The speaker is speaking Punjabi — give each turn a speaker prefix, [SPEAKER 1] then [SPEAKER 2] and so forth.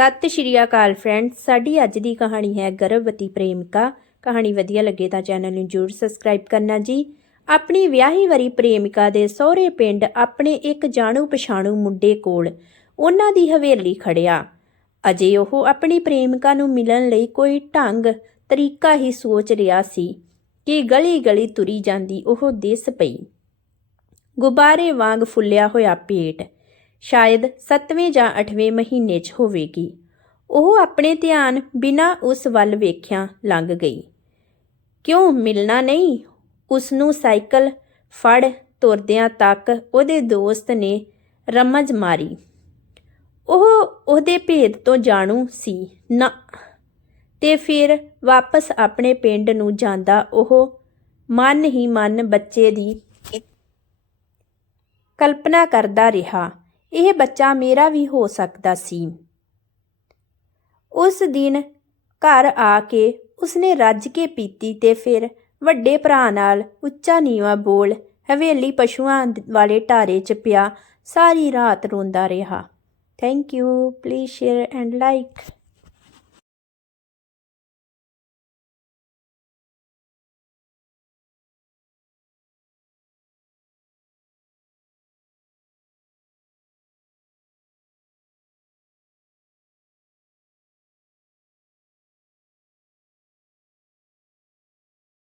[SPEAKER 1] ਸਤਿ ਸ਼੍ਰੀ ਅਕਾਲ ਫਰੈਂਡਸ ਸਾਡੀ ਅੱਜ ਦੀ ਕਹਾਣੀ ਹੈ ਗਰਭਵਤੀ ਪ੍ਰੇਮਿਕਾ। ਕਹਾਣੀ ਵਧੀਆ ਲੱਗੇ ਤਾਂ ਚੈਨਲ ਨੂੰ ਜਰੂਰ ਸਬਸਕ੍ਰਾਈਬ ਕਰਨਾ ਜੀ। ਆਪਣੀ ਵਿਆਹੀ ਵਰੀ ਪ੍ਰੇਮਿਕਾ ਦੇ ਸਹੁਰੇ ਪਿੰਡ ਆਪਣੇ ਇੱਕ ਜਾਣੂ ਪਛਾਣੂ ਮੁੰਡੇ ਕੋਲ ਉਹਨਾਂ ਦੀ ਹਵੇਲੀ ਖੜਿਆ। ਅਜੇ ਉਹ ਆਪਣੀ ਪ੍ਰੇਮਿਕਾ ਨੂੰ ਮਿਲਣ ਲਈ ਕੋਈ ਢੰਗ, ਤਰੀਕਾ ਹੀ ਸੋਚ ਰਿਹਾ ਸੀ ਕਿ ਗਲੀ ਗਲੀ ਤੁਰੀ ਜਾਂਦੀ ਉਹ ਦਿਸ ਪਈ। ਗੁਬਾਰੇ ਵਾਂਗ ਫੁੱਲਿਆ ਹੋਇਆ ਪੇਟ। ਸ਼ਾਇਦ 7ਵੇਂ ਜਾਂ 8ਵੇਂ ਮਹੀਨੇ 'ਚ ਹੋਵੇਗੀ। ਉਹ ਆਪਣੇ ਧਿਆਨ ਬਿਨਾਂ ਉਸ ਵੱਲ ਵੇਖਿਆਂ ਲੰਘ ਗਈ। ਕਿਉਂ ਮਿਲਣਾ ਨਹੀਂ? ਉਸ ਨੂੰ ਸਾਈਕਲ ਫੜ ਤੁਰਦਿਆਂ ਤੱਕ ਉਹਦੇ ਦੋਸਤ ਨੇ ਰਮਜ ਮਾਰੀ। ਉਹ ਉਹਦੇ ਭੇਦ ਤੋਂ ਜਾਣੂ ਸੀ। ਨਾ। ਤੇ ਫਿਰ ਵਾਪਸ ਆਪਣੇ ਪਿੰਡ ਨੂੰ ਜਾਂਦਾ ਉਹ ਮਨ ਹੀ ਮਨ ਬੱਚੇ ਦੀ ਕਲਪਨਾ ਕਰਦਾ ਰਿਹਾ। ਇਹ ਬੱਚਾ ਮੇਰਾ ਵੀ ਹੋ ਸਕਦਾ ਸੀ। ਉਸ ਦਿਨ ਘਰ ਆ ਕੇ ਉਸਨੇ ਰੱਜ ਕੇ ਪੀਤੀ ਤੇ ਫਿਰ ਵੱਡੇ ਭਰਾ ਨਾਲ ਉੱਚਾ ਨੀਵਾ ਬੋਲ ਹਵੇਲੀ ਪਸ਼ੂਆਂ ਵਾਲੇ ਟਾਰੇ 'ਚ ਪਿਆ, ਸਾਰੀ ਰਾਤ ਰੋਂਦਾ ਰਿਹਾ। Thank you please share and like